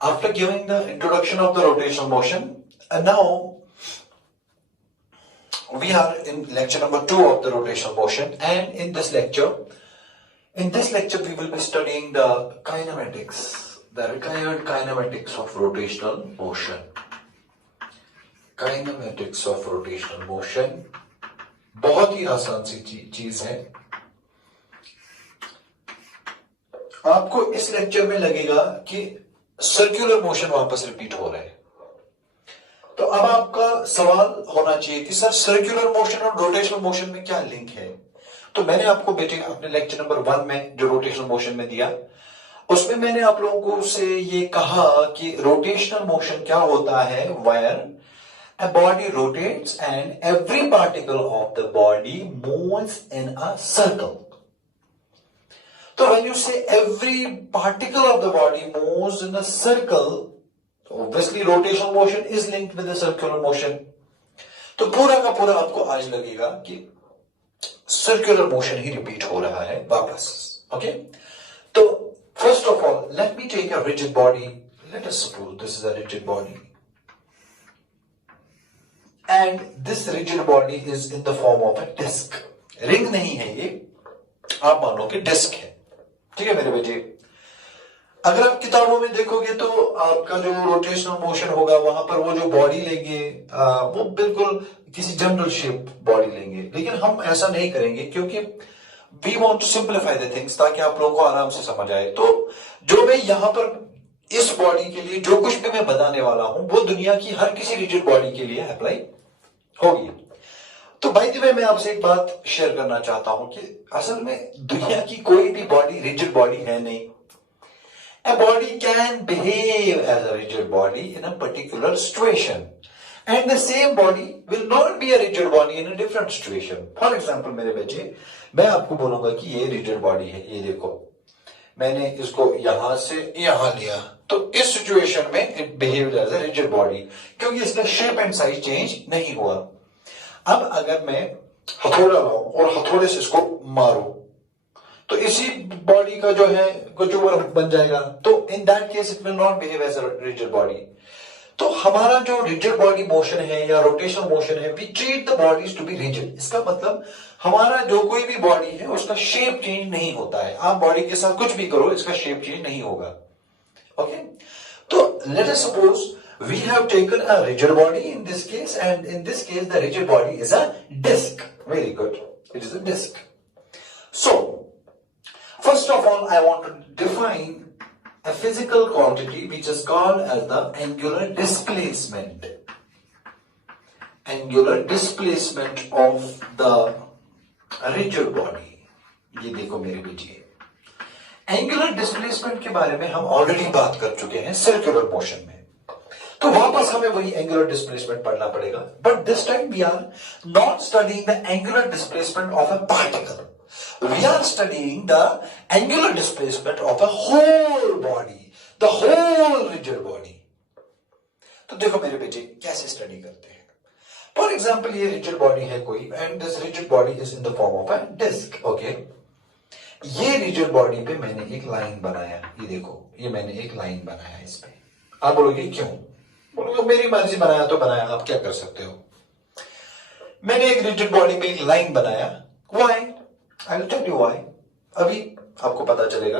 After giving the introduction of the rotational motion, and now we are in lecture number 2 of the rotational motion, and in this lecture we will be studying the kinematics, the required kinematics of rotational motion. Kinematics of rotational motion बहुत ही आसान सी चीज है. आपको इस lecture में लगेगा कि circular motion वापस रिपीट हो रहा है. तो अब आपका सवाल होना चाहिए कि सर सर्कुलर मोशन और रोटेशनल मोशन में क्या लिंक है. तो मैंने आपको बेटे अपने लेक्चर नंबर 1 में जो रोटेशनल मोशन में दिया, उसमें मैंने आप लोगों को से ये कहा कि रोटेशनल मोशन क्या होता है, wire a body rotates and every particle of the body moves in a circle. So when you say every particle of the body moves in a circle, obviously rotational motion is linked with the circular motion. तो पूरा का पूरा आपको आज लगेगा कि circular motion ही repeat हो रहा है वापस. ओके, तो first of all let me take a rigid body. Let us suppose this is a rigid body and this rigid body is in the form of a disc. Ring नहीं है ये, आप मानो कि डिस्क है. ठीक है मेरे बेटे. अगर आप किताबों में देखोगे तो आपका जो रोटेशनल मोशन होगा वहां पर वो जो बॉडी लेंगे वो बिल्कुल किसी जनरल शेप बॉडी लेंगे, लेकिन हम ऐसा नहीं करेंगे क्योंकि we want to simplify the things ताकि आप लोगों को आराम से समझ आए. तो जो मैं यहां पर इस बॉडी के लिए जो कुछ भी मैं बताने वाला हूं वो दुनिया की हर किसी रिजिड बॉडी के लिए अप्लाई होगी. तो भाई जी मैं आपसे एक बात शेयर करना चाहता हूं कि असल में दुनिया की कोई भी बॉडी रिजिड बॉडी है नहीं. A body can behave as a rigid body in a particular situation, and the same body will not be a rigid body in a different situation. For example, मेरे बच्चे, मैं आपको बोलूंगा कि ये rigid body है. ये देखो, मैंने इसको यहां से यहां लिया, तो इस सिचुएशन में it behaved as a rigid body क्योंकि इसका शेप एंड साइज चेंज नहीं हुआ. अब अगर मैं हथौड़ा लाऊं और हथौड़े से इसको मारूं तो इसी बॉडी का जो है कुछ बन जाएगा. तो in that case it will not behave as a rigid body. तो हमारा जो रिजिड बॉडी मोशन है या रोटेशनल मोशन है, we treat the bodies to be rigid. इसका मतलब हमारा जो कोई भी बॉडी है उसका शेप चेंज नहीं होता है. आप बॉडी के साथ कुछ भी करो इसका शेप चेंज नहीं होगा. ओके, तो late us suppose we have taken a rigid body in this case, and in this case the rigid body is a disc. Very good, it is a disc. So first of all I want to define a physical quantity which is called as the angular displacement. Angular displacement of the rigid body. ये देखो मेरे बेटे, angular displacement के बारे में हम already बात कर चुके हैं सर्कुलर मोशन में, तो वापस हमें वही एंगुलर डिस्प्लेसमेंट पढ़ना पड़ेगा. But this time we are not studying the angular displacement of a particle, we are studying the angular displacement of a whole body, the whole rigid body. तो देखो मेरे बेटे कैसे स्टडी करते हैं. फॉर एग्जाम्पल ये रिजिड बॉडी है कोई, and this rigid body is in the form of a disc. Okay, ये रिजिड बॉडी पे मैंने एक लाइन बनाया. ये देखो, ये मैंने एक लाइन बनाया इस पे. आप बोलोगे क्यों? बोलोगे मेरी मर्जी, बनाया तो बनाया, आप क्या कर सकते हो. मैंने एक रिजिड बॉडी में एक लाइन बनाया. Why? I will tell you why. अभी आपको पता चलेगा.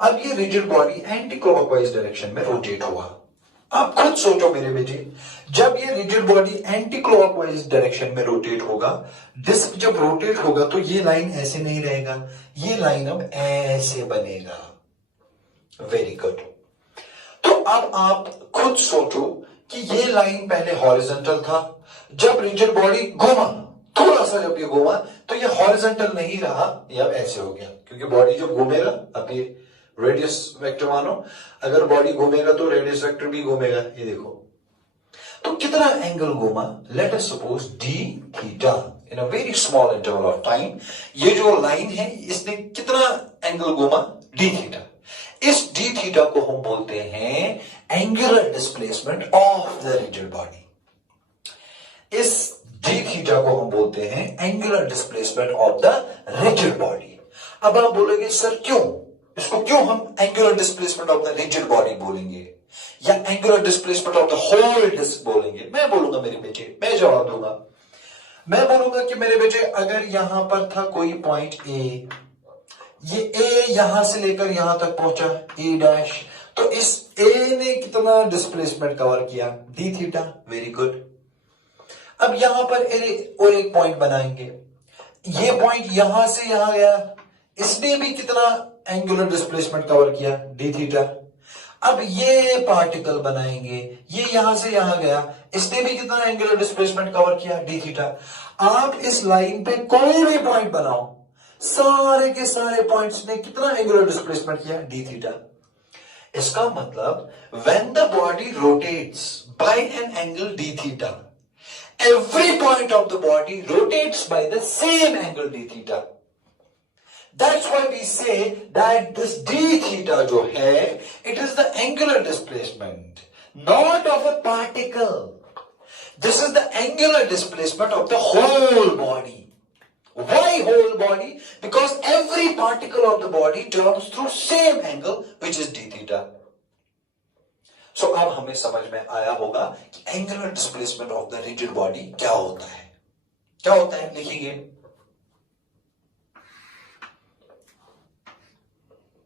अब ये rigid body anticlockwise direction में रोटेट हुआ. आप खुद सोचो मेरे बेटे, जब ये rigid body anticlockwise direction में रोटेट होगा, डिस्क जब रोटेट होगा तो ये लाइन ऐसे नहीं रहेगा, ये लाइन अब ऐसे बनेगा. Very good. तो अब आप खुद सोचो कि ये लाइन पहले हॉरिजॉन्टल था, जब रिजिड बॉडी घूमा थोड़ा सा, जब ये घूमा तो ये हॉरिजॉन्टल नहीं रहा, ये अब ऐसे हो गया. क्योंकि बॉडी जब घूमेगा, अब ये रेडियस वेक्टर मानो, अगर बॉडी घूमेगा तो रेडियस वेक्टर भी घूमेगा. ये देखो, तो कितना एंगल घूमा. Late us suppose D theta in a very small interval of time. ये जो लाइन है इसने कितना एंगल घूमा? D theta. इस डी थीटा को हम बोलते हैं angular displacement of the rigid body. इस डी थीटा को हम बोलते हैं angular displacement of the rigid body. अब आप बोलोगे सर क्यों? इसको क्यों हम angular displacement of the rigid body बोलेंगे या angular displacement of the whole disc बोलेंगे? मैं बोलूंगा मेरे बेटे, मैं जवाब दूंगा। मैं बोलूंगा कि मेरे बेटे अगर यहां पर था कोई पॉइंट ए, ये ए यहां से लेकर यहां तक पहुंचा ए डैश, तो इस ए ने कितना डिस्प्लेसमेंट कवर किया? D theta. Very good. अब यहां पर और एक पॉइंट बनाएंगे, ये पॉइंट यहां से यहां गया, इसने भी कितना एंगुलर डिस्प्लेसमेंट कवर किया? D theta. अब ये पार्टिकल बनाएंगे, ये यहां से यहां गया, इसने भी कितना एंगुलर डिस्प्लेसमेंट कवर किया? D theta. आप इस लाइन पे कोई भी पॉइंट बनाओ, सारे के सारे पॉइंट्स ने कितना एंगुलर डिस्प्लेसमेंट किया? D theta. इसका मतलब when the body rotates by an angle d theta, every point of the body rotates by the same angle d theta. That's why we say that this d theta जो है, it is the angular displacement, not of a particle. This is the angular displacement of the whole body. Why whole body? Because every particle of the body turns through same angle, which is d theta. सो अब हमें समझ में आया होगा कि angular displacement of the rigid body क्या होता है। क्या होता है लिखेंगे,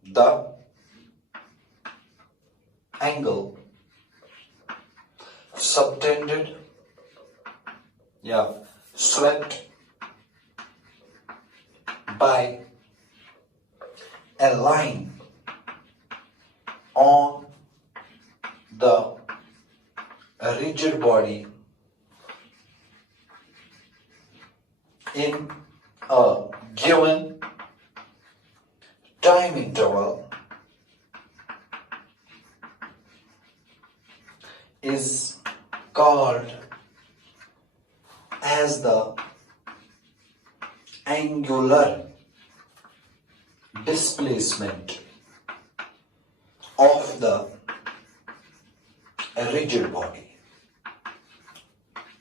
द एंगल सबटेंडेड या swept by A line on the rigid body in a given time interval is called as the angular displacement of the a rigid body.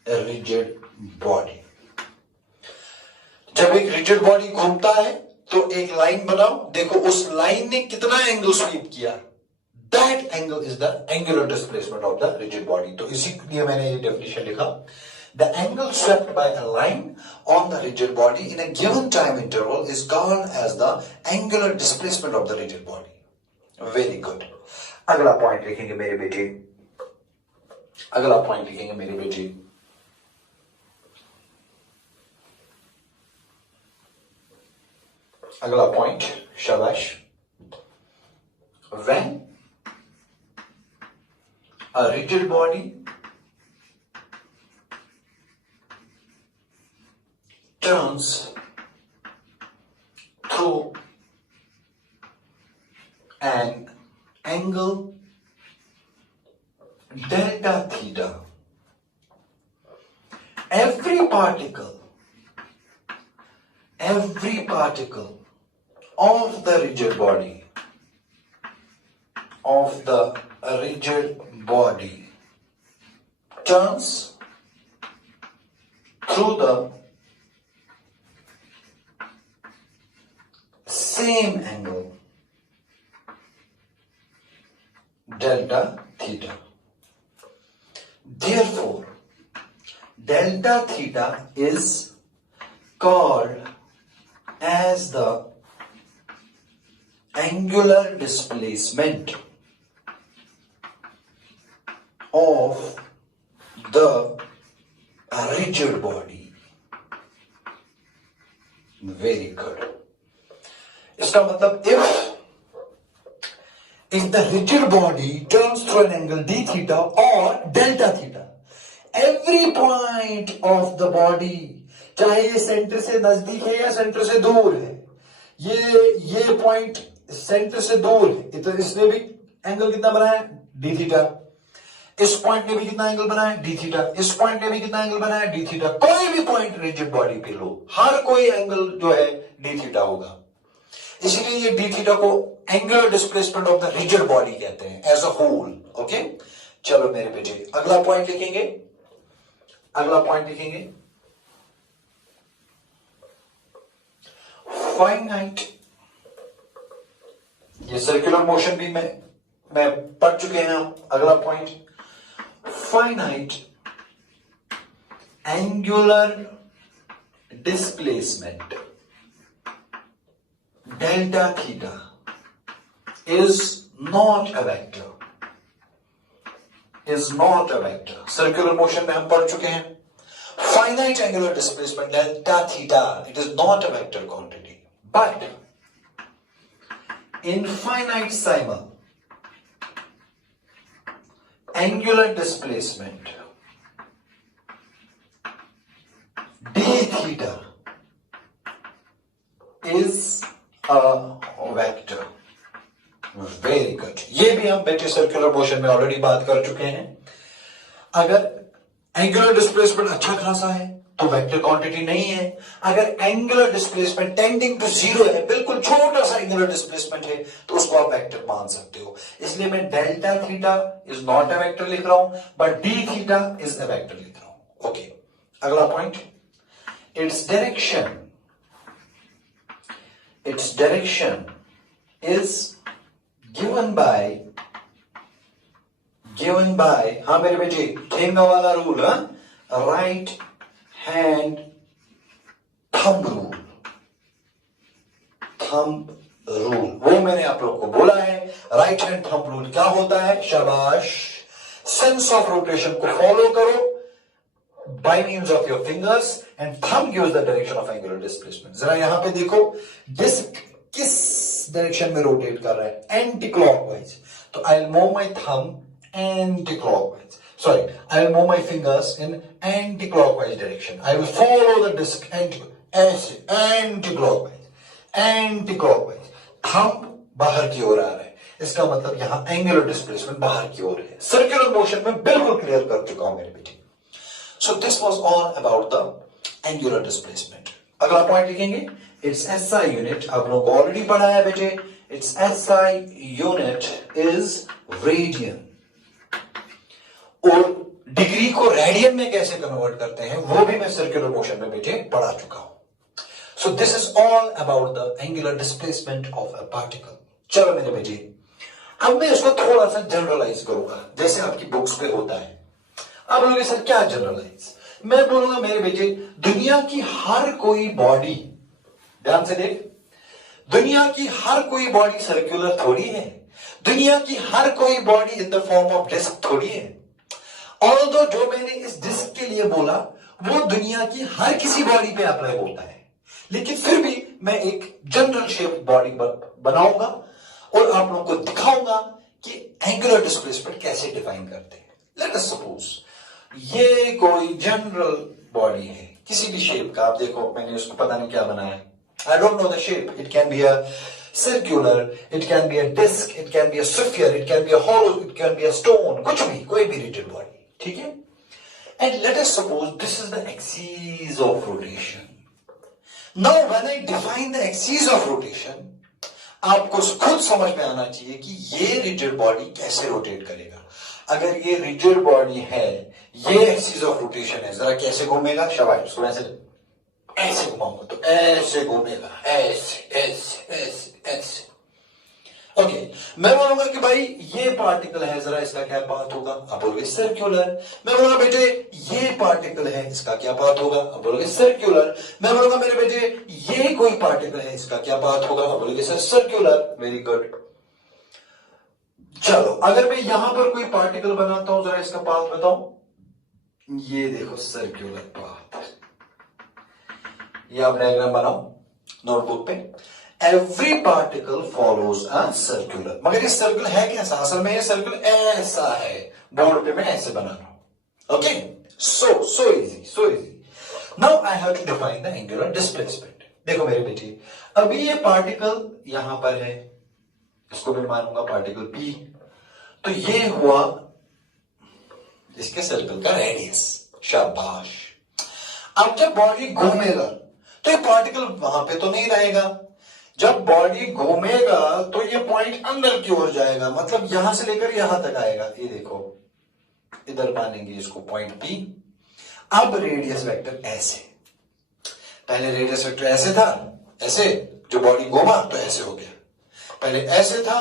A rigid body. जब एक रिजिड बॉडी घूमता है तो एक line बनाओ, देखो उस लाइन ने कितना एंगल स्वीप किया, that angle is the angular displacement of the rigid body. तो इसीलिए मैंने ये डेफिनेशन लिखा, the angle swept by a line on the rigid body in a given time interval is called as the angular displacement of the rigid body. Very good. अगला point लिखेंगे मेरे बेटे, अगला पॉइंट लिखेंगे मेरे बेटे, अगला पॉइंट, शाबाश। When a rigid body turns through an angle delta theta, every particle of the rigid body turns through the same angle delta theta. Therefore, delta theta is called as the angular displacement of the rigid body. Very good. इसका मतलब if the rigid body turns through an angle d theta or delta theta, every point of the body, चाहे ये centre से नजदीक है या centre से दूर है, ये पॉइंट सेंटर से दूर है, तो इसने भी एंगल कितना बनाया? D theta. इस पॉइंट ने भी कितना एंगल बनाया? D theta. इस पॉइंट ने भी कितना एंगल बनाया? D theta. कोई भी पॉइंट रिजिड बॉडी पे लो, हर कोई एंगल जो है डी थीटा होगा। इसीलिए ये डी थीटा को angular displacement of the rigid body कहते हैं एज अ होल। ओके, चलो मेरे बेटे अगला पॉइंट लिखेंगे, अगला पॉइंट लिखेंगे, फाइनाइट ये सर्कुलर मोशन भी मैं पढ़ चुके हैं आप। अगला point, finite angular displacement delta theta is not a vector, is not a vector. Circular motion में हम पढ़ चुके हैं finite angular displacement delta theta, it is not a vector quantity, but in finite Simon angular displacement d theta is a vector. Very good. ये भी हम बेटे circular motion में ऑलरेडी बात कर चुके हैं। अगर एंगुलर डिस्प्लेसमेंट अच्छा खासा है तो वेक्टर क्वांटिटी नहीं है। अगर angular displacement tending to zero है, बिल्कुल छोटा सा एंगुलर डिस्प्लेसमेंट है, तो उसको आप वेक्टर मान सकते हो। इसलिए मैं delta theta is not a vector लिख रहा हूं, but D theta is a vector लिख रहा हूं। ओके, अगला point, its direction is given by हाँ मेरे बेटे ठेंगा वाला rule, right hand thumb rule, वो मैंने आप लोगों को बोला है। राइट हैंड थंब रूल क्या होता है? शाबाश, सेंस ऑफ रोटेशन को फॉलो करो by means of your fingers and thumb gives the direction of angular displacement. जरा यहां पे देखो, डिस्क किस डायरेक्शन में रोटेट कर रहा है? Anti clockwise. तो I will move my thumb anti-clockwise. Sorry, I will move my fingers in anti-clockwise direction. I will follow the disc anti-clockwise. Thumb बाहर की ओर आ रहा है, इसका मतलब यहां एंगुलर डिस्प्लेसमेंट बाहर की ओर है। सर्कुलर मोशन में बिल्कुल क्लियर कर चुका हूं मेरे बेटे। So this was all about the angular displacement. अगला पॉइंट लिखेंगे, इट्स एसआई यूनिट। आप लोगों को ऑलरेडी पढ़ा है बेटे, it's SI unit is radian. और डिग्री को रेडियन में कैसे कन्वर्ट करते हैं वो भी मैं सर्कुलर मोशन में बेटे पढ़ा चुका हूं। So this is all about the angular displacement of a particle. चलो मेरे बेटे, अब मैं इसको थोड़ा सा जनरलाइज करूंगा, जैसे आपकी बुक्स पे होता है। अब लोग सर क्या जनरलाइज? मैं बोलूंगा मेरे बेटे, दुनिया की हर कोई बॉडी, ध्यान से देख, दुनिया की हर कोई बॉडी सर्कुलर थोड़ी है। दुनिया की हर कोई body in the form of disc थोड़ी है। ऑल्दो जो मैंने इस डिस्क के लिए बोला वो दुनिया की हर किसी बॉडी पे अप्लाई होता है, लेकिन फिर भी मैं एक जनरल शेप बॉडी बनाऊंगा और आप लोगों को दिखाऊंगा कि एंगुलर डिस्प्लेसमेंट कैसे डिफाइन करते हैं। लेट अस सपोज ये कोई जनरल बॉडी है किसी भी शेप का। आप देखो, मैंने उसको पता नहीं क्या बनाया, I don't know the shape. It can be a circular, it can be a disc, it can be a sphere, it can be a hollow, it can be a stone. कुछ भी, कोई भी rigid body, ठीक है? And let us suppose this is the axis of rotation. Now, when I define the axis of rotation, आपको खुद समझ में आना चाहिए कि ये rigid body कैसे rotate करेगा। अगर ये rigid body है, ये axis of rotation है, जरा कैसे घूमेगा? शाबाश, उसको ऐसे घुमाऊंगा तो ऐसे घूमेगा, ऐसे ऐसे ऐसे ऐसे। ओके, मैं बोलूंगा कि भाई ये पार्टिकल है, जरा इसका क्या पाथ होगा? आप बोलोगे सर्कुलर। मैं बोलूंगा बेटे ये पार्टिकल है, इसका क्या पाथ होगा? आप बोलोगे सर्कुलर। मैं बोलूंगा मेरे बेटे ये कोई पार्टिकल है, इसका क्या पाथ होगा? आप बोलोगे सर सर्कुलर। Very good. चलो, अगर मैं यहां पर कोई पार्टिकल बनाता हूं, जरा इसका पाथ बताओ। ये देखो सर्कुलर पाथ। ये आप डायग्राम बनाओ नोटबुक पे। Every particle follows a circular. मगर ये सर्कल है कैसा? असल में ये सर्कल ऐसा है, बोर्ड पे मैं ऐसे बना रहा हूं। Okay, so easy. Now I have to define the angular displacement. देखो मेरे बेटे, अभी ये पार्टिकल यहां पर है, इसको मैं मानूंगा पार्टिकल P। तो ये हुआ इसके सर्कल का रेडियस। शाबाश। अब जब बॉडी घूमेगा तो ये पार्टिकल वहां पे तो नहीं रहेगा। जब बॉडी घूमेगा तो ये पॉइंट अंदर की ओर जाएगा, मतलब यहां से लेकर यहां तक आएगा। ये देखो, इधर मानेंगे इसको पॉइंट P। अब रेडियस वेक्टर ऐसे, पहले रेडियस वेक्टर ऐसे था, ऐसे, जो बॉडी घूमा तो ऐसे हो गया। पहले ऐसे था,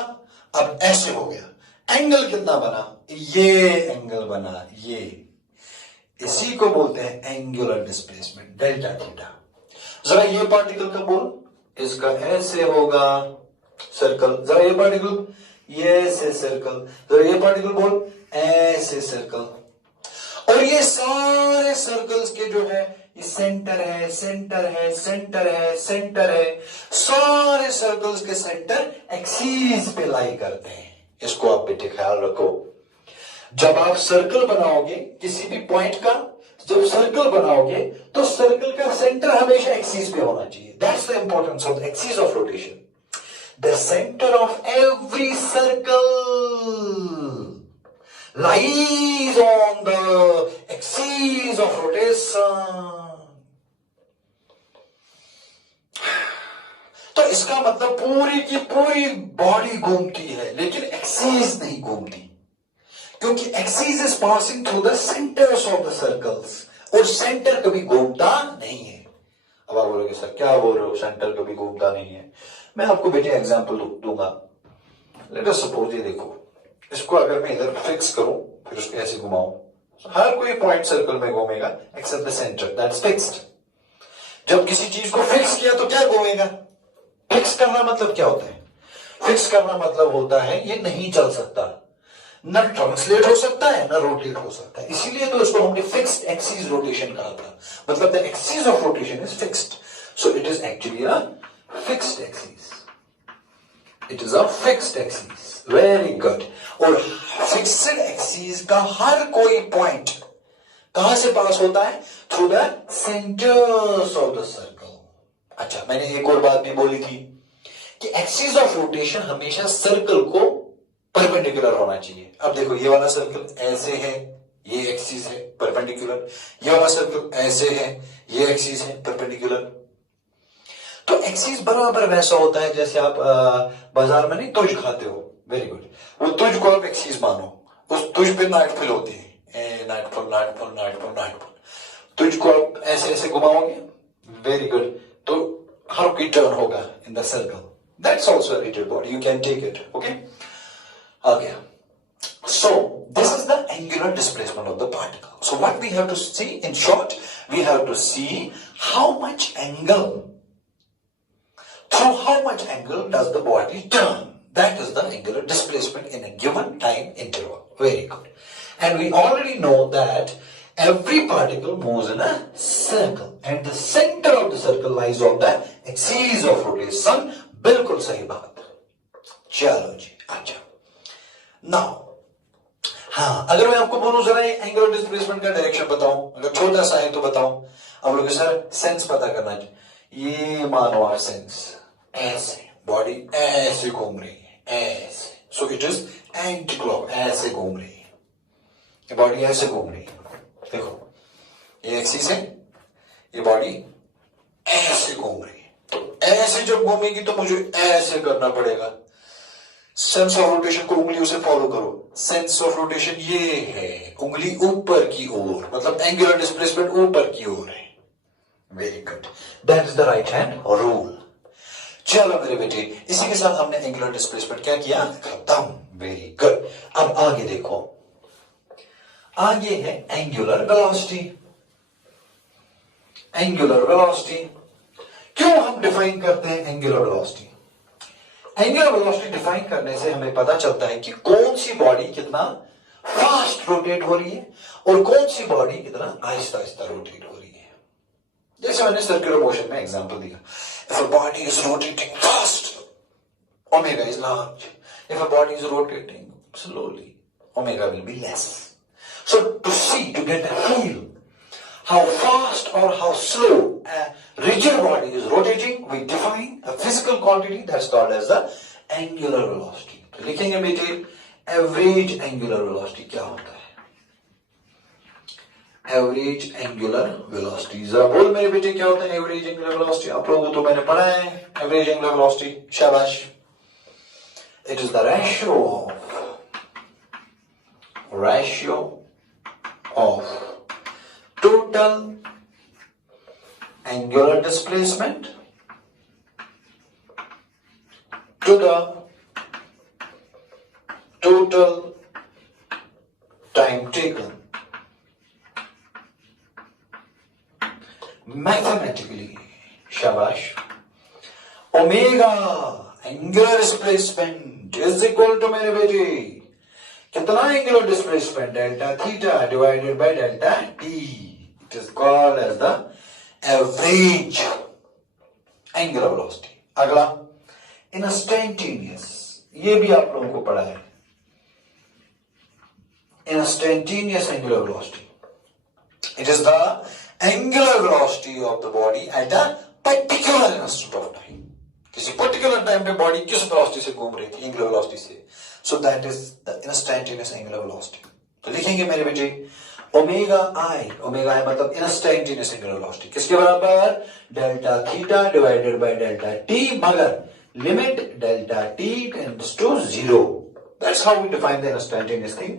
अब ऐसे हो गया। एंगल कितना बना? ये एंगल बना, ये। इसी को बोलते हैं एंगुलर डिस्प्लेसमेंट, डेल्टा थीटा। जरा ये पार्टिकल का बोल, इसका ऐसे होगा सर्कल। जरा ये पार्टिकल, ये ऐसे सर्कल। जरा ये पार्टिकल बोल, ऐसे सर्कल। और ये सारे सर्कल्स के जो है, ये सेंटर है, सेंटर है, सेंटर है, सेंटर है। सारे सर्कल्स के सेंटर एक्सीस पे लाई करते हैं। इसको आप बेटे ख्याल रखो। जब आप सर्कल बनाओगे किसी भी पॉइंट का, जब सर्कल बनाओगे तो सर्कल का सेंटर हमेशा एक्सीस पे होना चाहिए। That's the importance of the axis of rotation. The centre of every circle lies on the axis of rotation. तो इसका मतलब पूरी की पूरी बॉडी घूमती है, लेकिन एक्सीस नहीं घूमती, क्योंकि axis is passing through the centres of the circles, और सेंटर कभी घूमता नहीं है। अब आप बोलोगे सर क्या बोल रहे हो, सेंटर कभी घूमता नहीं है। मैं आपको बेटे एग्जांपल दूंगा। लेट अस सपोज, ये देखो, इसको अगर मैं इधर फिक्स करूं, फिर उसको ऐसे घुमाऊं, हर कोई पॉइंट सर्कल में घूमेगा except the centre, that's fixed. जब किसी चीज को फिक्स किया तो क्या घूमेगा? फिक्स करना मतलब क्या होता है? फिक्स करना मतलब होता है ये नहीं चल सकता, न ट्रांसलेट हो सकता है, न रोटेट हो सकता है। इसीलिए तो इसको हमने फिक्स्ड एक्सिस रोटेशन कहा था। मतलब the axis of rotation is fixed, so it is actually a fixed axis. It is a fixed axis. Very good. और फिक्स्ड एक्सिस का हर कोई पॉइंट कहां से पास होता है? Through the centres of the circle. अच्छा, मैंने एक और बात भी बोली थी कि एक्सिस ऑफ रोटेशन हमेशा सर्कल को परपेंडिकुलर होना चाहिए। अब देखो, ये वाला सर्कल ऐसे है, ये एक्सिस है परपेंडिकुलर। ये वाला सर्कल ऐसे है, ये एक्सिस है परपेंडिकुलर। तो एक्सिस बराबर वैसा होता है जैसे आप बाजार में नहीं तुझ खाते हो। Very good. वो तुझ को आप एक्सिस मानो, उस तुझ पे नाइटफॉल होती है, नाइटफॉल नाइटफॉल नाइटफॉल नाइटफॉल। तुझ को आप ऐसे ऐसे घुमाओगे, वेरी गुड, तो हर कोई टर्न होगा in the circle. That's also a rigid body, you can take it. Okay, आ गया। So this is the angular displacement of the particle. So what we have to see, in short, we have to see how much angle, through how much angle does the body turn. That is the angular displacement in a given time interval. Very good. And we already know that every particle moves in a circle, and the center of the circle lies on the axis of rotation. बिल्कुल सही बात। चलो जी, अच्छा। Now, हाँ, अगर मैं आपको बोलूं जरा ये एंगुलर डिस्प्लेसमेंट का डायरेक्शन बताऊं, अगर छोटा सा है तो बताऊं। अब लोग सर सेंस पता करना चाहिए। ये मानो आप सेंस, ऐसे बॉडी ऐसे घूम रही है, ऐसे, so it is anti clock, ऐसे घूम रही है, ये बॉडी ऐसे घूम रही है। देखो, ये एक्सिस है, ये बॉडी ऐसे घूम रही है। तो ऐसे जब घूमेगी तो मुझे ऐसे करना पड़ेगा। सेंस ऑफ रोटेशन को उंगलियों से फॉलो करो। सेंस ऑफ रोटेशन ये है, उंगली ऊपर की ओर, मतलब एंगुलर डिस्प्लेसमेंट ऊपर की ओर है। Very good, that is the right hand rule. चलो मेरे बेटे, इसी के साथ हमने एंगुलर डिस्प्लेसमेंट क्या किया, खत्म। Very good. अब आगे देखो, आगे है एंगुलर वेलोसिटी। एंगुलर वेलोसिटी क्यों हम डिफाइन करते हैं angular velocity? Angular velocity define करने से हमें पता चलता है कि कौन सी बॉडी कितना फास्ट रोटेट हो रही है और कौन सी बॉडी कितना आहिस्ता आहिस्ता रोटेट हो रही है। जैसे मैंने सर्कुलर मोशन में एग्जांपल दिया, if a body is rotating fast, omega is large. If a body is rotating slowly, omega will be less. So to see, to get a feel how fast or how slow a rigid body is rotating, we define a physical quantity that's called as the angular velocity. तो लिखेंगे बेटे, average angular velocity क्या होता है? Average angular velocity, जरा बोल मेरे बेटे क्या होता है एवरेज एंगुलर वेलोसिटी? आप लोगों को तो मैंने पढ़ा है एवरेज एंगुलर वेलोसिटी, शाबाश। It is the ratio of total angular displacement to the total time taken mathematically, शाबाश, omega angular displacement is equal to, मेरे बेटे, कितना angular displacement, delta theta divided by delta t. It is called as the average angular velocity. अगला instantaneous, ये भी आप लोगों को पढ़ा है. Instantaneous angular velocity. It is the angular velocity of the body at a particular instant of time. किसी particular time पे बॉडी किस velocity से घूम रही थी, angular velocity से. So that is the instantaneous angular velocity. तो लिखेंगे मेरे बेटे ओमेगा आई मतलब instantaneous angular velocity किसके बराबर, delta theta divided by delta T, मगर limit delta T tends to 0. That's how we define the instantaneous thing.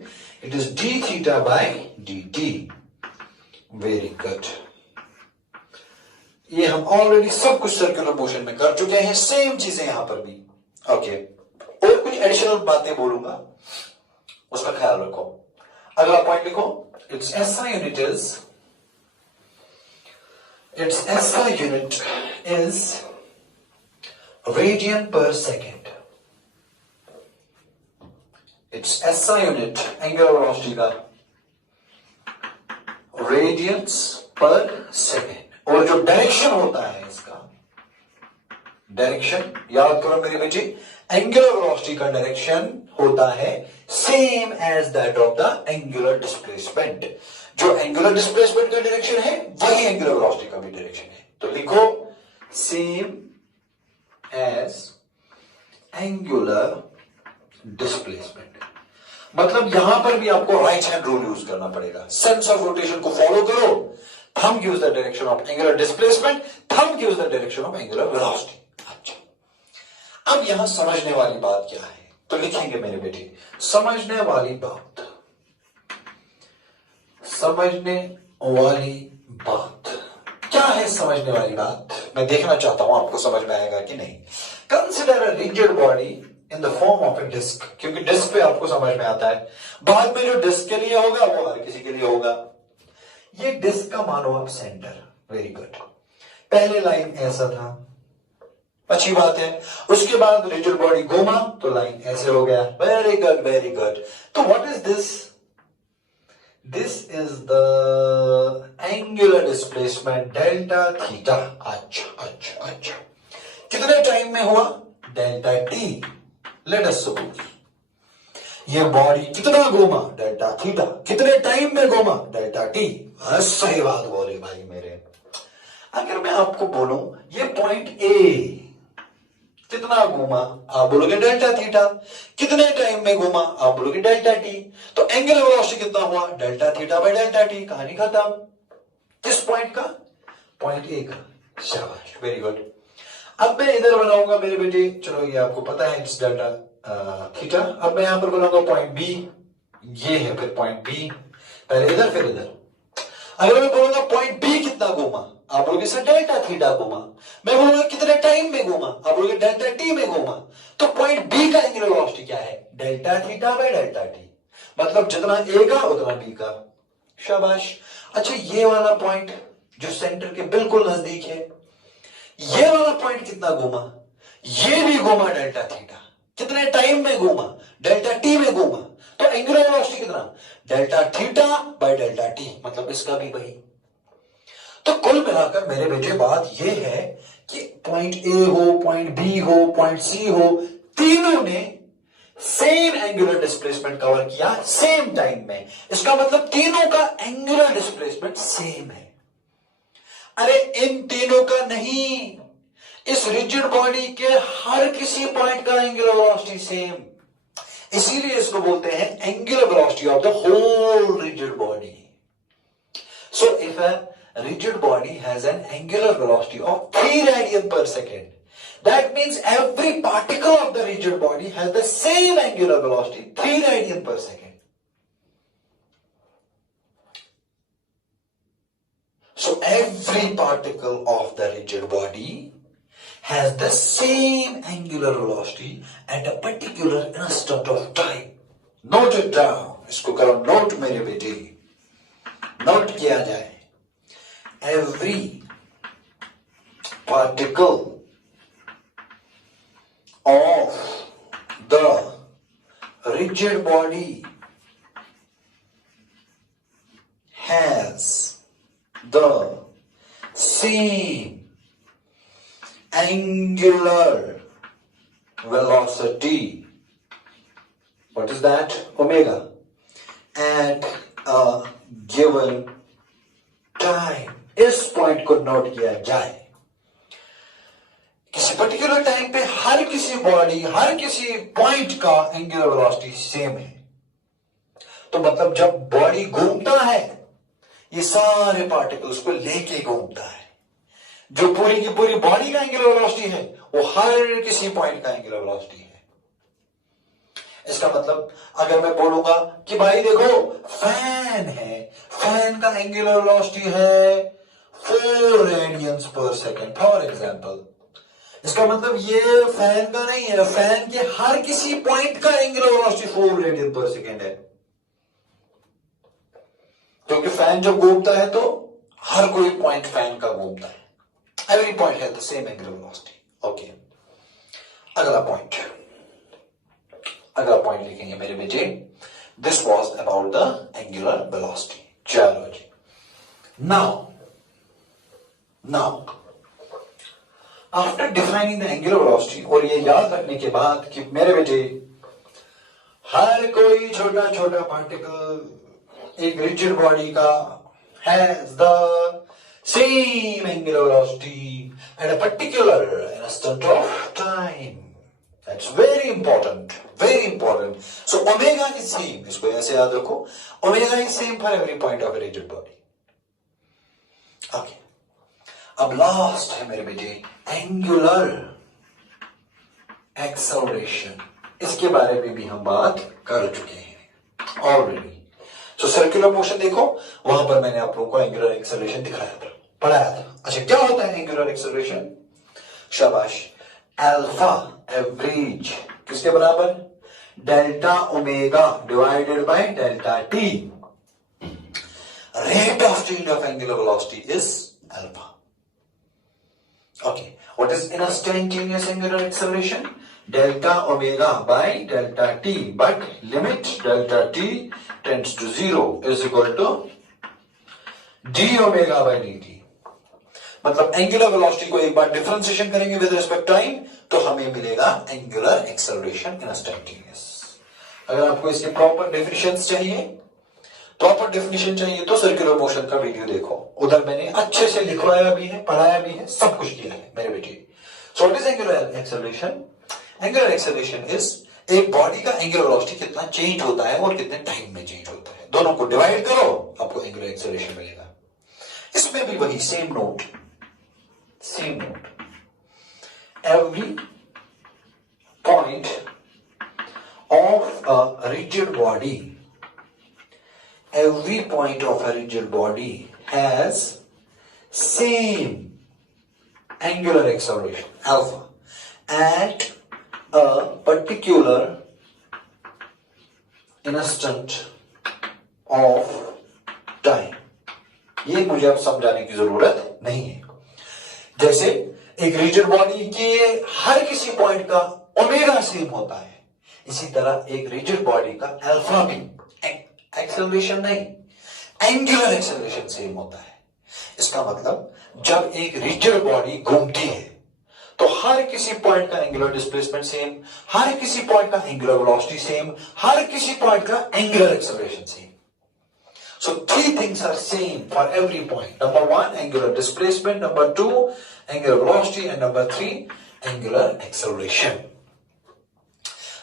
It is d theta by dt. Very good. ये हम ऑलरेडी सब कुछ circular motion में कर चुके हैं, सेम चीजें यहां पर भी. ओके, और कुछ एडिशनल बातें बोलूंगा, उसका ख्याल रखो. अगला पॉइंट लिखो. its SI unit is radian per second. Its SI unit angular velocity का रेडियंस पर सेकेंड. और जो डायरेक्शन होता है इसका, डायरेक्शन याद करो मेरे बच्चे, एंगुलर वेलोसिटी का डायरेक्शन होता है same as that of the angular displacement. जो एंगुलर डिस्प्लेसमेंट का डायरेक्शन है वही एंगुलर वेलोसिटी का भी डायरेक्शन है. तो लिखो सेम एज एंगुलर डिस्प्लेसमेंट. मतलब यहां पर भी आपको राइट हैंड रूल यूज करना पड़ेगा. सेंस ऑफ रोटेशन को फॉलो करो. Thumb gives the direction of angular displacement, thumb gives the direction of angular velocity. अच्छा, अब यहां समझने वाली बात क्या है, तो लिखेंगे मेरे बेटे समझने वाली बात. समझने वाली बात क्या है? समझने वाली बात मैं देखना चाहता हूं आपको समझ में आएगा कि नहीं. Consider a rigid body in the form of a disc, क्योंकि डिस्क पे आपको समझ में आता है. बाद में जो डिस्क के लिए होगा वो हर किसी के लिए होगा. ये डिस्क का मानो आप सेंटर. Very good. पहले लाइन ऐसा था, अच्छी बात है. उसके बाद रिजिड बॉडी घूमा तो लाइन ऐसे हो गया. Very good, very good. तो what is this? This is the angular displacement delta theta. अच्छा, कितने टाइम में हुआ? Delta T. Let us suppose ये बॉडी कितना घूमा? Delta theta. कितने टाइम में घूमा? Delta T. सही बात बोले भाई मेरे. अगर मैं आपको बोलूं ये पॉइंट ए कितना घूमा, आप बोलोगे डेल्टा थीटा. कितने टाइम में घूमा, आप बोलोगे डेल्टा टी. तो एंगुलर वेलोसिटी कितना हुआ? Delta theta by delta T. कहानी खत्म. किस पॉइंट का? पॉइंट ए का. शाबाश, वेरी गुड. अब मैं इधर बनाऊंगा मेरे बेटे, चलो ये आपको पता है इट्स डेल्टा थीटा. अब मैं यहां पर बनाऊंगा पॉइंट बी. ये है फिर पॉइंट बी. पहले इधर फिर इधर. अगर मैं बोलूंगा पॉइंट बी कितना घूमा, आप बोलोगे सर डेल्टा थीटा घूमा. मैं बोलूंगा कितने टाइम में घूमा, आप बोलोगे डेल्टा टी में घूमा. तो पॉइंट बी का एंगुलर वेलोसिटी क्या है? Delta theta by delta T. मतलब जितना ए का उतना बी का. शाबाश. अच्छा, ये वाला पॉइंट जो सेंटर के बिल्कुल नजदीक है, ये वाला पॉइंट कितना घूमा? ये भी घूमा डेल्टा थीटा. कितने टाइम में घूमा? डेल्टा टी में घूमा. तो एंगुलर वेलोसिटी कितना? Delta theta by delta T. मतलब इसका भी वही. तो कुल मिलाकर मेरे बेटे बात ये है कि पॉइंट ए हो, पॉइंट बी हो, पॉइंट सी हो, तीनों ने सेम एंगुलर डिस्प्लेसमेंट कवर किया सेम टाइम में. इसका मतलब तीनों का एंगुलर डिस्प्लेसमेंट सेम है. अरे इन तीनों का नहीं, इस रिजिड बॉडी के हर किसी पॉइंट का एंगुलर वेलोसिटी सेम. इसीलिए इसको बोलते हैं angular velocity of the whole rigid body. So if a rigid body has an angular velocity of 3 radian per second, that means every particle of the rigid body has the same angular velocity, 3 radian per second. So every particle of the rigid body has the same angular velocity at a particular instant of time. Note it down, इसको करो note मेरे बेटे, note किया जाए। Every particle of the rigid body has the same angular velocity. What is that? Omega. At a given time. इस point को note किया जाए। किसी पर्टिकुलर टाइम पे हर किसी बॉडी, हर किसी पॉइंट का एंगुलर वेलोसिटी सेम है। तो मतलब जब बॉडी घूमता है, ये सारे पार्टिकल्स को लेके घूमता है। जो पूरी की पूरी बॉडी का एंगुलर वेलोसिटी है, वो हर किसी पॉइंट का एंगुलर वेलोसिटी है। इसका मतलब अगर मैं बोलूंगा कि भाई देखो फैन है, फैन का एंगुलर वेलोसिटी है 4 रेडियंस पर सेकेंड फॉर एग्जाम्पल, इसका मतलब ये फैन का नहीं है, फैन के हर किसी पॉइंट का एंगुलर वेलोसिटी 4 रेडियन पर सेकेंड है। क्योंकि फैन जब घूमता है तो हर कोई पॉइंट फैन का घूमता है। Every point has the same angular velocity. Okay, अगला पॉइंट लिखेंगे मेरे बेटे। This was about the angular velocity. चलो जी, now after defining the angular velocity, और ये याद रखने के बाद कि मेरे बेटे हर कोई छोटा छोटा पार्टिकल एक रिजिड बॉडी का has the same angular velocity at a particular instant of time. That's very important, very important. So omega is same, इसको ऐसे याद रखो, omega is same for every point of a rigid body. Okay, अब last है मेरे बेटे angular acceleration. इसके बारे में भी हम बात कर चुके हैं ऑलरेडी। सो सर्कुलर मोशन देखो, वहां पर मैंने आप लोगों को एंगुलर एक्सेलरेशन दिखाया था, पढ़ाया था। अच्छा, क्या होता है एंगुलर एक्सेलरेशन? शाबाश। अल्फा एवरेज किसके बराबर? Delta omega divided by delta T. Rate of change of angular velocity is alpha. Okay, what is instantaneous angular acceleration? Delta omega by delta t, but limit delta t tends to 0 is equal to d omega by dt. मतलब angular velocity को एक बार differentiation करेंगे with respect time तो हमें मिलेगा angular acceleration instantaneous. अगर आपको इसके प्रॉपर डेफिनेशन चाहिए तो सर्कुलर मोशन का वीडियो देखो, उधर मैंने अच्छे से लिखवाया भी है, पढ़ाया भी है, सब कुछ किया है मेरे बेटे। So what is angular acceleration? Angular acceleration is एक बॉडी का एंगुलर वेलोसिटी कितना चेंज होता है और कितने टाइम में चेंज होता है, दोनों को डिवाइड करो आपको एंगुलर एक्सेलरेशन मिलेगा। इसमें भी वही same note. Every point of a rigid body, every point of a rigid body has same angular acceleration alpha at a particular instant of time। ये मुझे अब समझाने की जरूरत नहीं है। जैसे एक रिजिड बॉडी के हर किसी पॉइंट का ओमेगा सेम होता है, इसी तरह एक रिजिड बॉडी का अल्फा भी, एक्सेलरेशन नहीं, एंगुलर एक्सेलरेशन सेम होता है। इसका मतलब जब एक रिजिड बॉडी घूमती है तो हर किसी पॉइंट का एंगुलर डिस्प्लेसमेंट सेम, हर किसी पॉइंट का एंगुलर वेलोसिटी सेम, हर किसी पॉइंट का angular acceleration same. So 3 things are same for every point. Number 1, angular displacement. Number 2, angular velocity. And number 3, angular acceleration.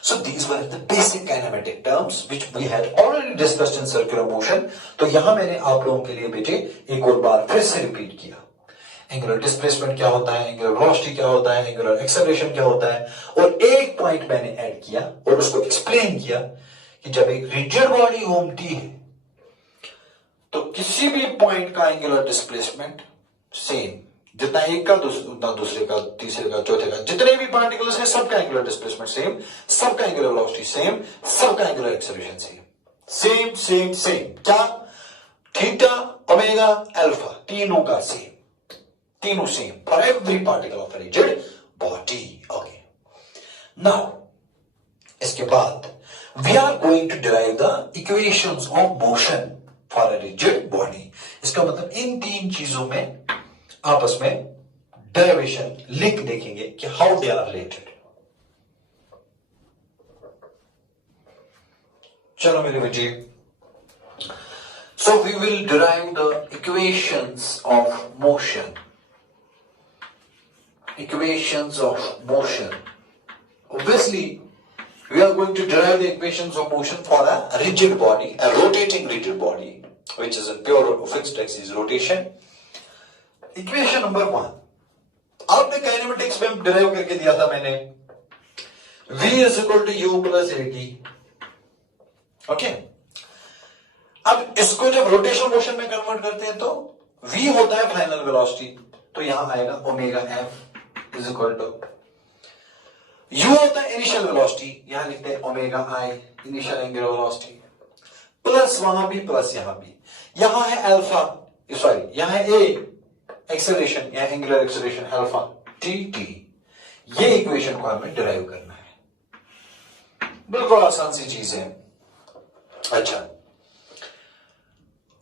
So these were the basic kinematic terms which we had already discussed in circular motion. तो यहां मैंने आप लोगों के लिए बेटे एक और बार फिर से रिपीट किया। एंगुलर डिस्प्लेसमेंट क्या होता है, एंगुलर वेलोसिटी क्या होता है, एंगुलर एक्सेलरेशन क्या होता है, और एक पॉइंट मैंने ऐड किया और उसको एक्सप्लेन किया कि जब एक रिजिड बॉडी घूमती है तो किसी भी पॉइंट का एंगुलर डिस्प्लेसमेंट सेम, जितना एक का उतना दूसरे का, तीसरे का, चौथे का, जितने भी पार्टिकल्स हैं सबका एंगुलर डिस्प्लेसमेंट सेम, सबका एंगुलर वेलोसिटी सेम, सबका angular acceleration same, same same same. क्या? थीटा, ओमेगा, अल्फा, तीनों का सेम, तीनों same for every particle of a rigid body. Okay, now इसके बाद we are going to derive the equations of motion for a rigid body. इसका मतलब इन तीन चीजों में आपस में डेरिवेशन लिंक देखेंगे कि हाउ दे आर रिलेटेड। चलो मेरे बच्चे, so we will derive the equations of motion, equations of motion. Obviously we are going to derive the equations of motion for a rigid body, a rotating rigid body, which is in pure fixed axis rotation. Equation number 1 आपने kinematics में derive करके दिया था मैंने, v is equal to u plus at. Okay, अब इसको जब rotation motion में कन्वर्ट करते हैं तो v होता है फाइनल वेलोसिटी, तो यहां आएगा omega F is equal to, u होता है इनिशियल वेलोसिटी, यहां लिखते हैं omega i initial angular velocity, plus वहां भी प्लस यहां भी, यहां है अल्फा, सॉरी यहां है ए एक्सेलरेशन या angular acceleration alpha T T. ये इक्वेशन को हमें डिराइव करना है, बिल्कुल आसान सी चीज है। अच्छा,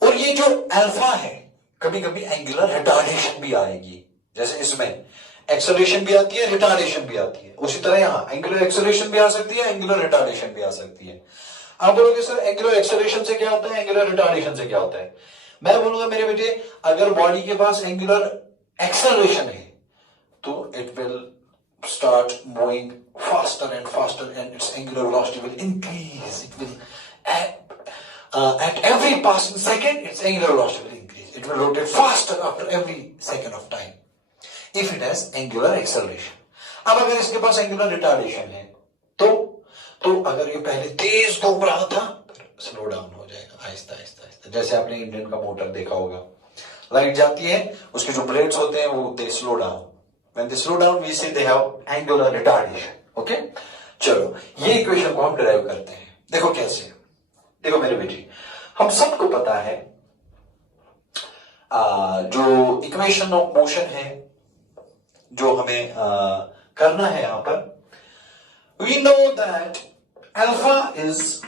और ये जो अल्फा है कभी कभी एंगुलर रिटार्डेशन भी आएगी, जैसे इसमें एक्सेलरेशन भी आती है, रिटार्डेशन भी आती है, उसी तरह यहां एंगुलर एक्सेलरेशन भी आ सकती है, एंगुलर रिटार्डेशन भी आ सकती है। आप बोलोगे सर एंगुलर एक्सेलरेशन से क्या होता है, एंगुलर रिटार्डेशन से क्या होता है? मैं बोलूंगा मेरे बेटे, अगर बॉडी के पास एंगुलर एक्सेलरेशन है तो it will start moving faster and faster and it's angular velocity will increase, it will at every passing second its angular velocity will increase, it will rotate faster after every second of time if it has angular acceleration. अब अगर इसके पास angular retardation है तो अगर ये पहले तेज घूम रहा था फिर स्लो डाउन हो जाएगा आहिस्ता आहिस्ता आहिस्ता। जैसे आपने इंडियन का मोटर देखा होगा, लाइट जाती है, उसके जो ब्लेड्स होते हैं वो they slow down, when they slow down we say they have angular retardation. Okay, चलो ये इक्वेशन को हम डिराइव करते हैं। देखो कैसे, देखो मेरे बेटे, हम सबको पता है जो इक्वेशन ऑफ मोशन है जो हमें करना है यहां पर, we know that alpha is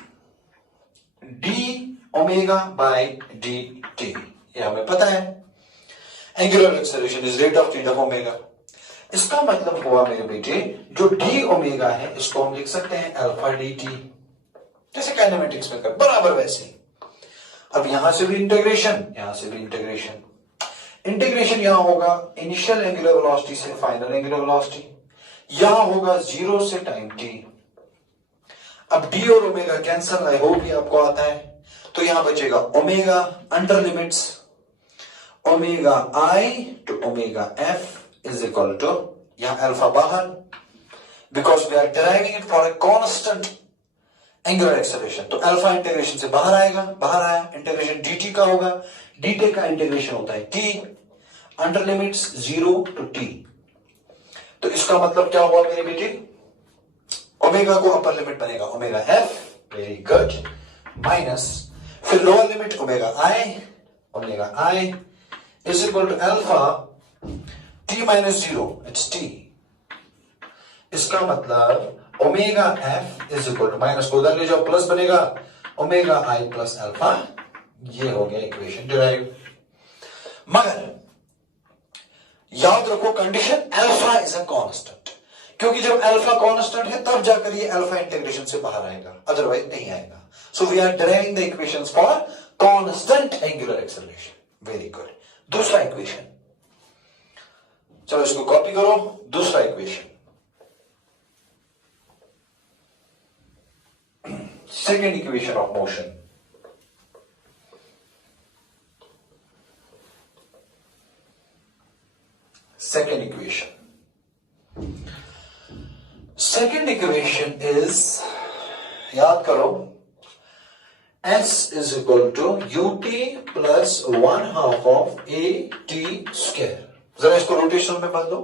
d omega by d t, ये हमें पता है। Angular acceleration is rate of theta omega. इसका मतलब हुआ मेरे बेटे, जो डी ओमेगा है इसको हम लिख सकते हैं अल्फा डी टी, जैसे काइनेमेटिक्स में कर बराबर वैसे। अब यहां से भी इंटीग्रेशन, यहां से भी इंटीग्रेशन, इंटीग्रेशन यहां होगा इनिशियल एंगुलर वेलोसिटी से फाइनल एंगुलर वेलोसिटी, यहां होगा 0 से टाइम टी। अब डी और ओमेगा कैंसल, आई होप ये आपको आता है, तो यहां बचेगा omega under limits omega I to omega F is equal to, यहां अल्फा बाहर, because we are deriving it for a constant angular acceleration, तो अल्फा इंटीग्रेशन से बाहर आएगा, बाहर आया, इंटीग्रेशन dt का होगा, dt का इंटीग्रेशन होता है t under limits 0 to t। तो इसका मतलब क्या हुआ मेरे बेटे, ओमेगा को अपर लिमिट बनेगा omega f, very good, minus फिर lower limit omega i is equal to alpha t minus 0, it's t। इसका मतलब omega F is equal to, minus को उधर ले जाओ, प्लस बनेगा ओमेगा आई प्लस अल्फा। ये हो गया इक्वेशन डिराइव। मगर याद रखो condition alpha is a constant, क्योंकि जब अल्फा कांस्टेंट है तब जाकर ये अल्फा इंटीग्रेशन से बाहर आएगा, अदरवाइज नहीं आएगा। So we are deriving the equations for constant angular acceleration. Very good. दूसरा इक्वेशन, चलो इसको कॉपी करो। दूसरा equation, second equation of motion, second equation is, याद करो, s is equal to ut plus 1/2 of at square। जरा इसको rotation में बदलो,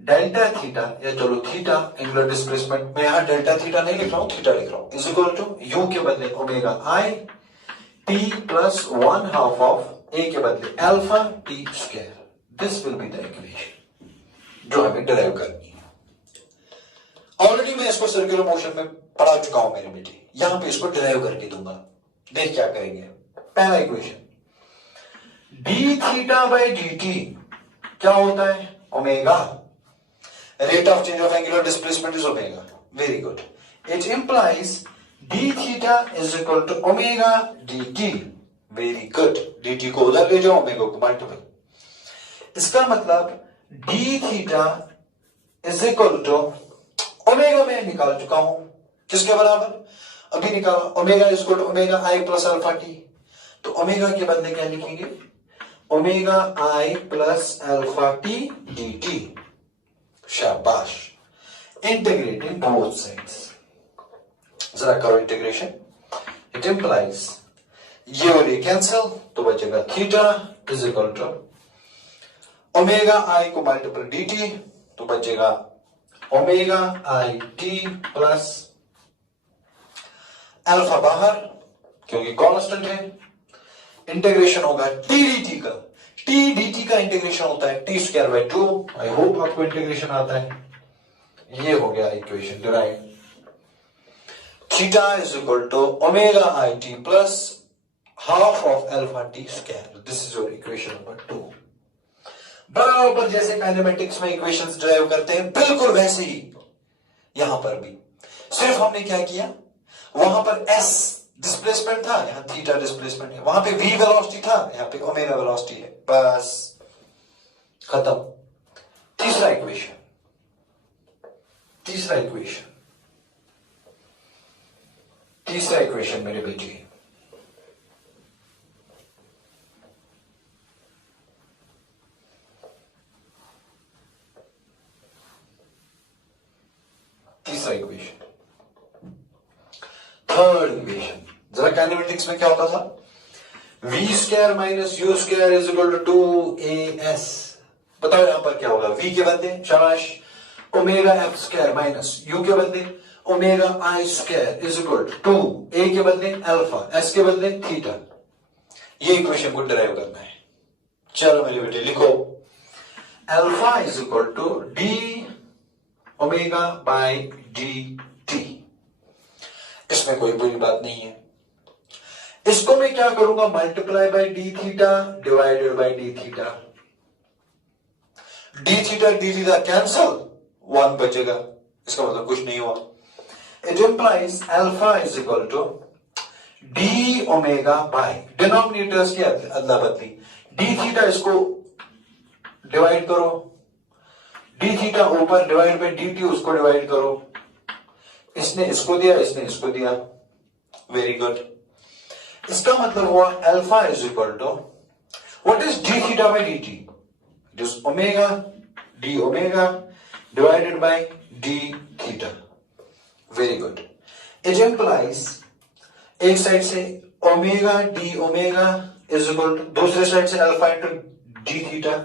डेल्टा थीटा, या चलो थीटा एंगुलर डिस्प्लेसमेंट में, यहां डेल्टा थीटा नहीं लिख रहा हूं, थीटा लिख रहा हूं, इज इक्वल टू यू के बदले omega I T plus 1/2 of A के बदले alpha T square. This will be the equation जो हमें डिराइव करनी है। ऑलरेडी मैं इसको सर्कुलर मोशन में पढ़ा चुका हूं मेरे बेटे, यहां पे इसको डिराइव करके दूंगा। देख क्या करेंगे। पहला equation, D theta by d T क्या होता है, omega, rate of change of angular displacement is omega. Very good. It implies d theta is equal to omega dt. Very good. dt को उधर ले जाओ, omega को मल्टीपल। इसका मतलब d theta is equal to omega में निकाल चुका हूं, किसके बराबर अभी निकाला, omega is equal to omega i plus alpha t. तो ओमेगा के बदले क्या लिखेंगे, omega i plus alpha t d t. शाबाश। इंटीग्रेटिंग बोथ साइड्स, जरा करो इंटीग्रेशन। इट इंप्लाइज ये और ये कैंसिल, तो बचेगा theta is equal to omega i को मल्टीपल डी टी, तो बचेगा omega I T plus alpha बाहर क्योंकि कांस्टेंट है, इंटीग्रेशन होगा टी डी टी का, टी डी टी का इंटीग्रेशन होता है t square by 2। I hope आपको इंटीग्रेशन आता है। ये हो गया equation derive. Theta is equal to omega I T plus half of alpha T square. This is your equation number 2। बराबर जैसे काइनेमेटिक्स में इक्वेशंस डिराइव करते हैं, बिल्कुल वैसे ही यहां पर भी, सिर्फ हमने क्या किया, वहां पर एस डिस्प्लेसमेंट था, यहां थीटा डिस्प्लेसमेंट है, वहां पे वी वेलोसिटी था, यहां पे ओमेगा वेलोसिटी है, बस खत्म। तीसरा इक्वेशन, तीसरा इक्वेशन, तीसरा इक्वेशन मेरे बेटे, तीसरा इक्वेशन, थर्ड इक्वेशन। जरा काइनेमेटिक्स में क्या होता था, v square minus u square is equal to 2as। बताओ यहां पर क्या होगा, v के बदले शाबाश omega F square minus u के बदले omega I square is equal to 2a के बदले अल्फा, s के बदले थीटा। ये इक्वेशन को डिराइव करना है। चलो मेरे बेटे लिखो, alpha is equal to d omega by d t. इसमें कोई बुरी बात नहीं है। इसको मैं क्या करूंगा, multiply by d theta divided by d theta. D theta cancel, 1 बचेगा, इसका मतलब कुछ नहीं हुआ। It implies alpha is equal to d omega by, denominators की अदला बदली, डी थीटा इसको डिवाइड करो, डी थीटा ऊपर डिवाइड बाई डी टी उसको डिवाइड करो, इसने इसको दिया, इसने इसको दिया, वेरी गुड। इसका मतलब हुआ alpha is equal to what is d theta by d t, it is omega d omega divided by d theta, very good. It implies एक साइड से omega d omega is equal to दूसरे side से alpha into d theta,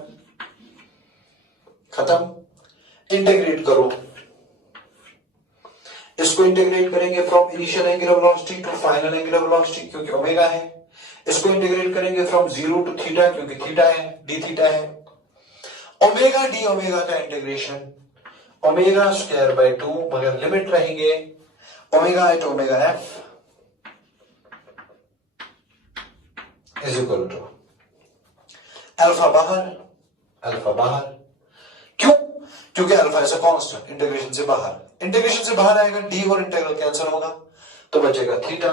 खत्म। Integrate करो, इसको integrate करेंगे from initial angular velocity to final angular velocity क्योंकि omega है, इसको इंटीग्रेट करेंगे फ्रॉम 0 टू थीटा क्योंकि थीटा है, डी थीटा है। ओमेगा डी ओमेगा का इंटीग्रेशन ओमेगा स्क्वायर बाई 2, मगर लिमिट रहेंगे omega at omega F is equal to alpha बाहर, अल्फा बाहर, क्यों, क्योंकि alpha is a constant, integration से बाहर, इंटीग्रेशन से बाहर आएगा डी और इंटीग्रल कैंसिल होगा, तो बचेगा theta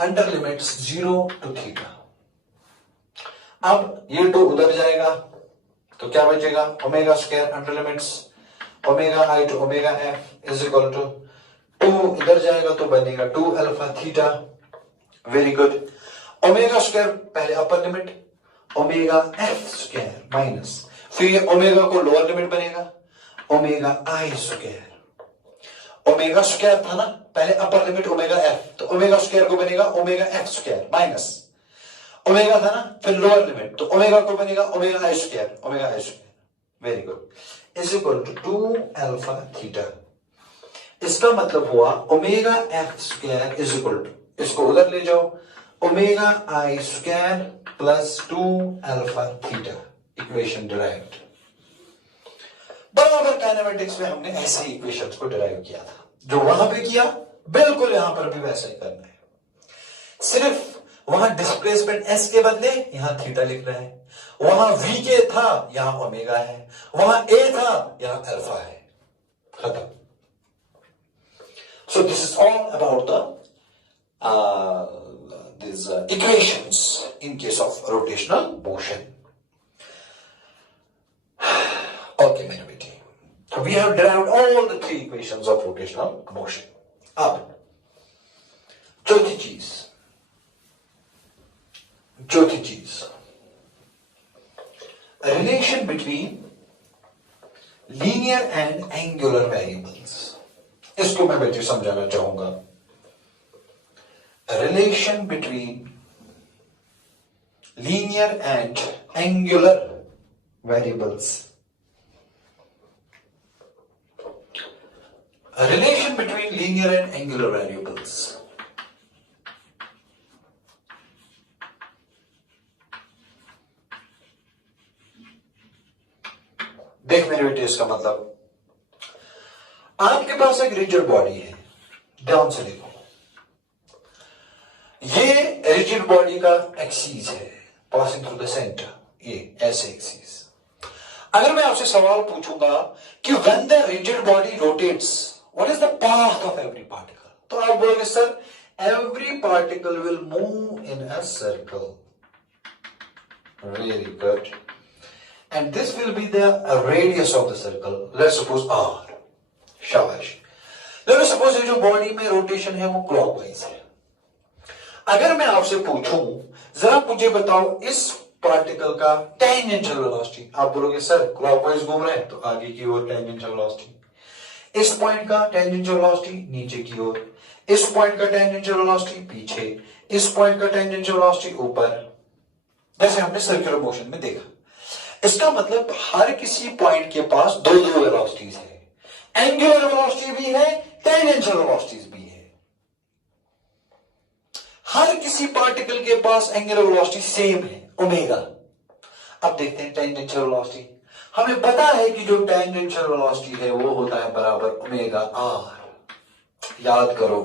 under limits 0 to theta. अब ये 2 उधर जाएगा तो क्या बचेगा, omega square under limits omega I to omega F is equal to 2 इधर जाएगा तो बनेगा 2 alpha theta, very good. Omega square पहले upper limit omega F square minus, फिर ये ओमेगा को लोअर लिमिट बनेगा ओमेगा आई स्क्वायर, ओमेगा स्क्वायर था ना पहले अपर लिमिट ओमेगा एफ, तो ओमेगा स्क्वायर को बनेगा omega F square minus omega था ना, फिर लोअर लिमिट, तो ओमेगा को बनेगा omega I square, omega I square, very good, is equal to 2 alpha theta. इसका मतलब हुआ omega F square is equal to, इसको उधर ले जाओ, ओमेगा आई square plus 2 alpha theta, equation derived. बराबर काइनेमेटिक्स में हमने ऐसे ही इक्वेशंस को डिराइव किया था, जो वहां पे किया बिल्कुल यहां पर भी वैसा ही करना है, सिर्फ वहां डिस्प्लेसमेंट एस के बदले यहां थीटा लिख रहे हैं, वहां वी के था यहां ओमेगा है, वहां ए था यहां अल्फा है, खत्म। So this is all about the these equations in case of rotational motion. Okay, मेरे बेटे, so we have derived all the three equations of rotational motion. अब चौथी चीज, relation between linear and angular variables. इसको मैं बेटे समझाना चाहूंगा। Relation between linear and angular variables, relation between linear and angular variables. देख मेरे बेटे, इसका मतलब आपके पास एक रिजिड बॉडी है, ध्यान से देखो, ये रिजिड बॉडी का एक्सीस है पासिंग थ्रू द सेंटर, ये ऐसे एक्सीस। अगर मैं आपसे सवाल पूछूंगा कि when the rigid body rotates what is the path of every particle, तो आप बोलोगे sir every particle will move in a circle, very good, and this will be the radius of the circle, let's suppose r, शाबाश। Let's suppose ये जो body में rotation है वो clockwise है। अगर मैं आपसे पूछूं जरा मुझे बताओ इस पार्टिकल का टेंजेंशियल वेलोसिटी, आप बोलोगे सर क्लॉकवाइज घूम रहे हैं तो आगे की ओर टेंजेंशियल वेलोसिटी, इस पॉइंट का टेंजेंशियल वेलोसिटी नीचे की ओर, इस पॉइंट का टेंजेंशियल वेलोसिटी पीछे, इस पॉइंट का टेंजेंशियल वेलोसिटी ऊपर, जैसे हमने सर्कुलर मोशन में देखा। इसका मतलब हर किसी पॉइंट के पास दो दो वेलोसिटीज है, एंगुलर वेलोसिटी भी है, टेंजेंशियल वेलोसिटीज भी है। हर किसी पार्टिकल के पास एंगुलर वेलोसिटी सेम है, ओमेगा। अब देखते हैं टेंजेंशियल वेलोसिटी। हमें पता है कि जो टेंजेंशियल वेलोसिटी है वो होता है बराबर ओमेगा आर। याद करो,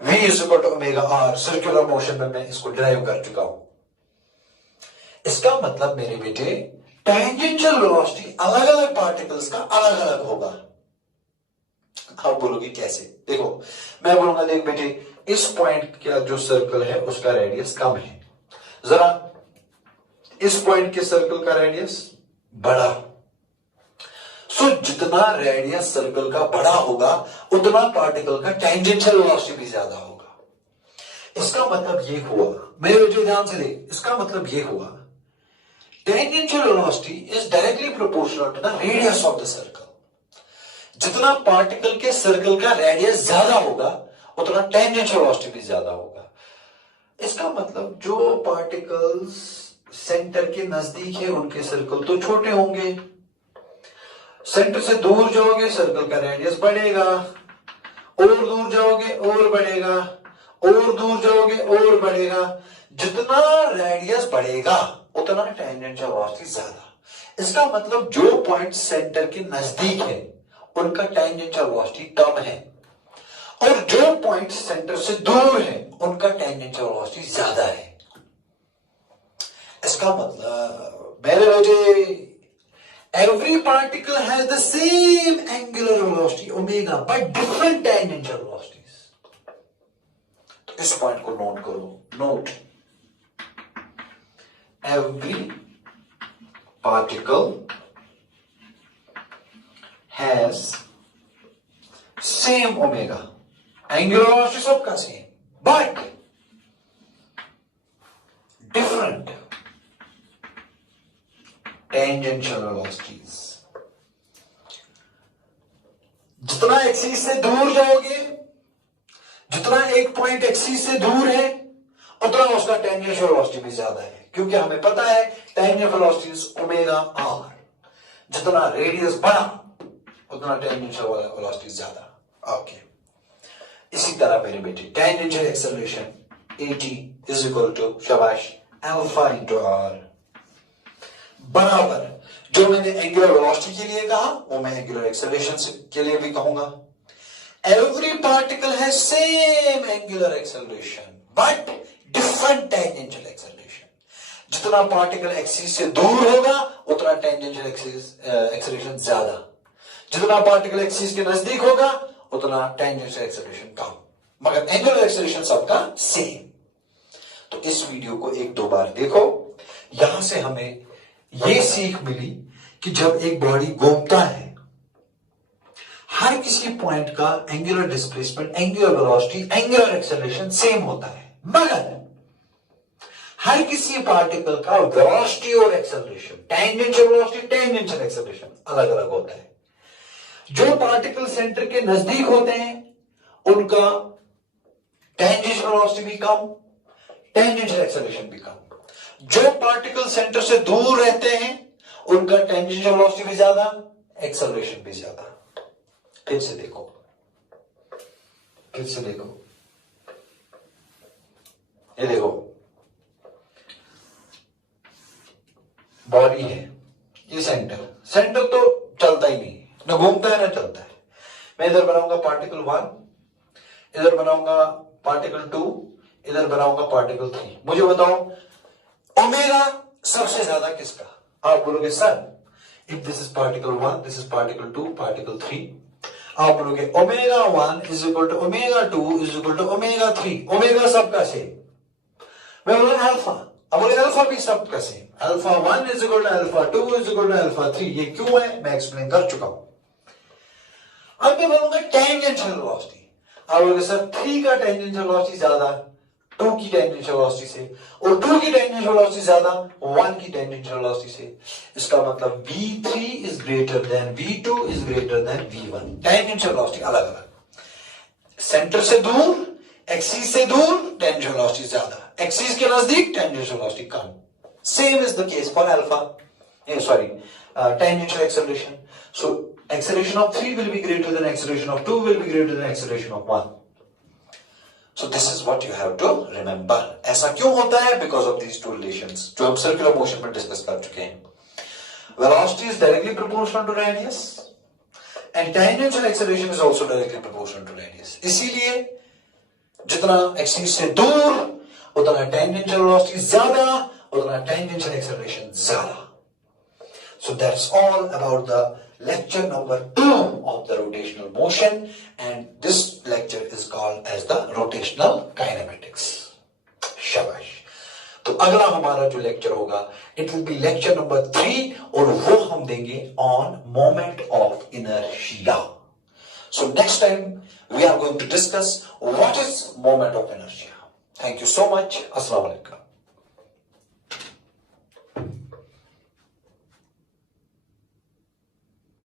v is equal to omega r, circular motion में मैं इसको ड्राइव कर चुका हूं। इसका मतलब मेरे बेटे टेंजेंशियल वेलोसिटी अलग अलग पार्टिकल्स का अलग अलग होगा। आप बोलोगे कैसे? देखो मैं बोलूंगा देख बेटे, इस पॉइंट का जो सर्कल है उसका रेडियस कम है, जरा इस पॉइंट के सर्कल का रेडियस बड़ा। सो जितना रेडियस सर्कल का बड़ा होगा उतना पार्टिकल का टेंजेंशियल वेलोसिटी भी ज्यादा होगा। इसका मतलब ये हुआ, मेरे बेटे ध्यान से देख, इसका मतलब ये हुआ tangential velocity is directly proportional to the radius of the circle. जितना पार्टिकल के सर्कल का रेडियस ज्यादा होगा उतना टेंजेंशियल वेलोसिटी भी ज्यादा होगा। इसका मतलब जो पार्टिकल्स सेंटर के नजदीक है उनके सर्कल तो छोटे होंगे, सेंटर से दूर जाओगे सर्कल का रेडियस बढ़ेगा, और दूर जाओगे और बढ़ेगा, और दूर जाओगे और बढ़ेगा। जितना रेडियस बढ़ेगा उतना टेंजेंशियल वेलोसिटी ज्यादा। इसका मतलब जो पॉइंट सेंटर के नजदीक है उनका टेंजेंशियल वेलोसिटी कम है, और जो पॉइंट सेंटर से दूर है उनका टेंजेंशियल वेलोसिटी ज्यादा है। इसका मतलब मेरे बेटे every particle has the same angular velocity omega but different tangential velocities. तो इस पॉइंट को नोट करो, note every particle has same omega, angular velocity सबका same, but different tangential velocities. जितना एक्सिस से दूर जाओगे, जितना एक पॉइंट एक्सिस से दूर है उतना उसका टेंजेंशियल वेलोसिटी भी ज्यादा है, क्योंकि हमें पता है tangential velocity is omega r. जितना रेडियस बढ़ा उतना टेंजेंशियल वेलोसिटी ज्यादा। ओके, इसी तरह मेरे बेटे tangential acceleration AT is equal to शाबाश अल्फा इंटू आर बराबर जो मैंने एंगुलर वेलोसिटी के लिए कहा वो मैं एंगुलर एक्सेलरेशन के लिए भी कहूंगा। Every particle has same angular acceleration but different tangential acceleration. जितना पार्टिकल एक्सिस से दूर होगा उतना टेंजेंशियल एक्सेलरेशन ज्यादा, जितना पार्टिकल एक्सिस के नजदीक होगा उतना टेंजेंशियल एक्सेलरेशन कम, मगर एंगुलर एक्सेलरेशन सबका सेम। तो इस वीडियो को एक दो बार देखो, यहां से हमें यह सीख मिली कि जब एक बॉडी घूमता है हर किसी पॉइंट का angular displacement, angular velocity, angular acceleration same होता है, मगर हर किसी पार्टिकल का वेलोसिटी और acceleration, tangential velocity, tangential acceleration अलग अलग होता है। जो पार्टिकल सेंटर के नजदीक होते हैं उनका टेंजेंशियल वेलोसिटी भी कम, टेंजेंशियल एक्सेलरेशन भी कम। जो पार्टिकल सेंटर से दूर रहते हैं उनका टेंजेंशियल वेलोसिटी भी ज्यादा, एक्सेलरेशन भी ज्यादा। फिर से देखो, ये देखो बॉडी है, ये सेंटर तो चलता ही नहीं, ना घूमता है ना चलता है। मैं इधर बनाऊंगा पार्टिकल 1, इधर बनाऊंगा पार्टिकल 2, इधर बनाऊंगा पार्टिकल 3। मुझे बताओ ओमेगा सबसे ज्यादा किसका? आप बोलोगे sir if this is particle 1, this is particle 2, particle 3, आप बोलोगे omega 1 is equal to omega 2 is equal to omega 3। Omega सबका सेम। मैं बोलूंगा अल्फा, अब बोले अल्फा भी सबका same. Alpha 1 is equal to alpha 2 is equal to alpha 3। ये क्यों है मैं एक्सप्लेन कर चुका हूं। अब मैं बोलूंगा टेंजेंशियल वेलोसिटी, आप बोलोगे सर 3 का टेंजेंशियल वेलोसिटी ज्यादा 2 की टेंजेंशियल वेलोसिटी से, और 2 की टेंजेंशियल वेलोसिटी ज्यादा 1 की टेंजेंशियल वेलोसिटी से। इसका मतलब V3 is greater than V2 is greater than V1। Tangential velocity अलग अलग, सेंटर से दूर, एक्सिस से दूर टेंजेंशियल वेलोसिटी ज्यादा, एक्सिस के नजदीक tangential velocity come. Same is the case for alpha, tangential acceleration. So acceleration of 3 will be greater than acceleration of 2 will be greater than acceleration of 1. So this is what you have to remember. ऐसा क्यों होता है? Because of these two relations जो हम circular motion में discuss कर चुके हैं। Velocity is directly proportional to radius and tangential acceleration is also directly proportional to radius. इसीलिए जितना एक्सिस से दूर उतना tangential velocity ज्यादा, उतना tangential acceleration ज्यादा। So that's all about the lecture number 2 of the rotational motion, and this lecture is called as the rotational kinematics. शाबाश। तो अगला हमारा जो लेक्चर होगा it will be lecture number 3 और वो हम देंगे on moment of inertia. So next time we are going to discuss what is moment of inertia. Thank you so much. Assalamu alaikum.